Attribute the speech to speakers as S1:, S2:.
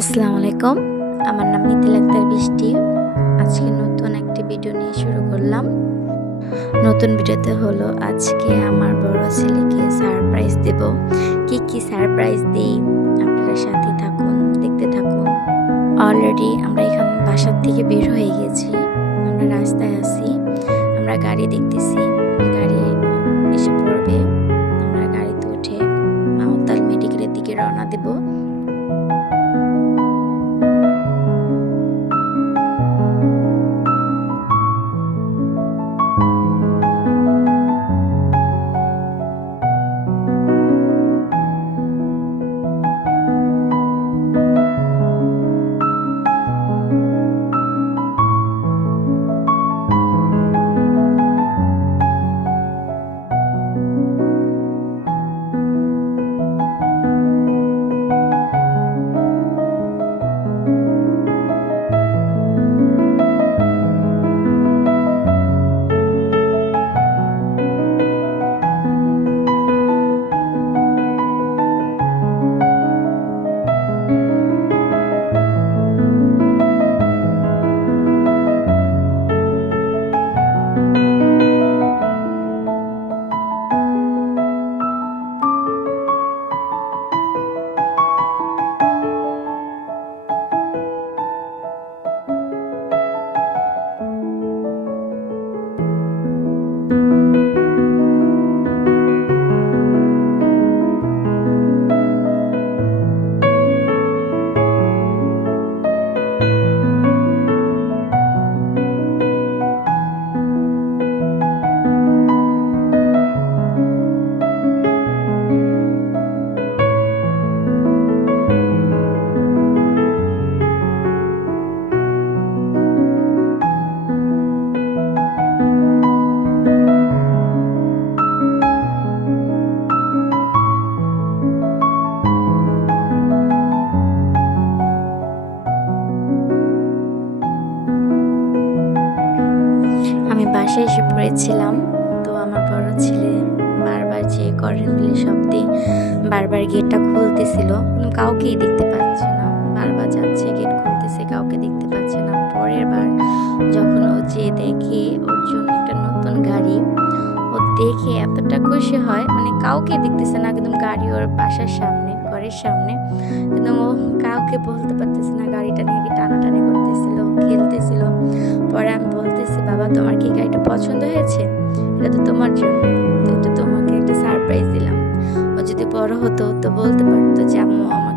S1: আসসালামু আলাইকুম। আমার নাম নিতিল আক্তার বৃষ্টি। আজকে নতুন একটি ভিডিও নিয়ে শুরু করলাম। নতুন ভিডিওতে হলো আজকে আমার বড় ছেলেকে সারপ্রাইজ দেব। কি কি সারপ্রাইজ দিই? আপনারা সাথে থাকুন, দেখতে থাকুন। অলরেডি আমরা এখান বাসার থেকে বের হয়ে গেছি। আমরা রাস্তায় আছি। আমরা গাড়ি দেখতেছি। গাড়ি এসে পড়বে। আমরা গাড়িতে উঠে মাওতাল মেডিকেলের দিকে রওনা দেবো। বাসায় এসে পড়েছিলাম। তো আমার বড় ছেলে বারবার যে বলে শব্দে বারবার গেটটা খুলতেছিল। কাউকেই দেখতে পাচ্ছে না। বারবার যাচ্ছে গেট খুলতেছে, কাউকে দেখতে পাচ্ছে না। পরের বার যখন ও যে দেখে ওর জন্য একটা নতুন গাড়ি, ও দেখে এতটা খুশি হয় মানে কাউকে দেখতেছে না, একদম গাড়ি ওর বাসার সামনে, ঘরের সামনে। কিন্তু ও কাউকে বলতে পারতেছে না, গাড়িটা নিয়ে টানাটানি করতেছিল, খেলতেছিল। পরে আমি বলতেছি, বাবা, তোমার কি গাড়িটা পছন্দ হয়েছে? এটা তো তোমার জন্য। তো তোমাকে একটা সারপ্রাইজ দিলাম। ও যদি বড় হতো, তো বলতে পারতো যে, আম্মু আমাকে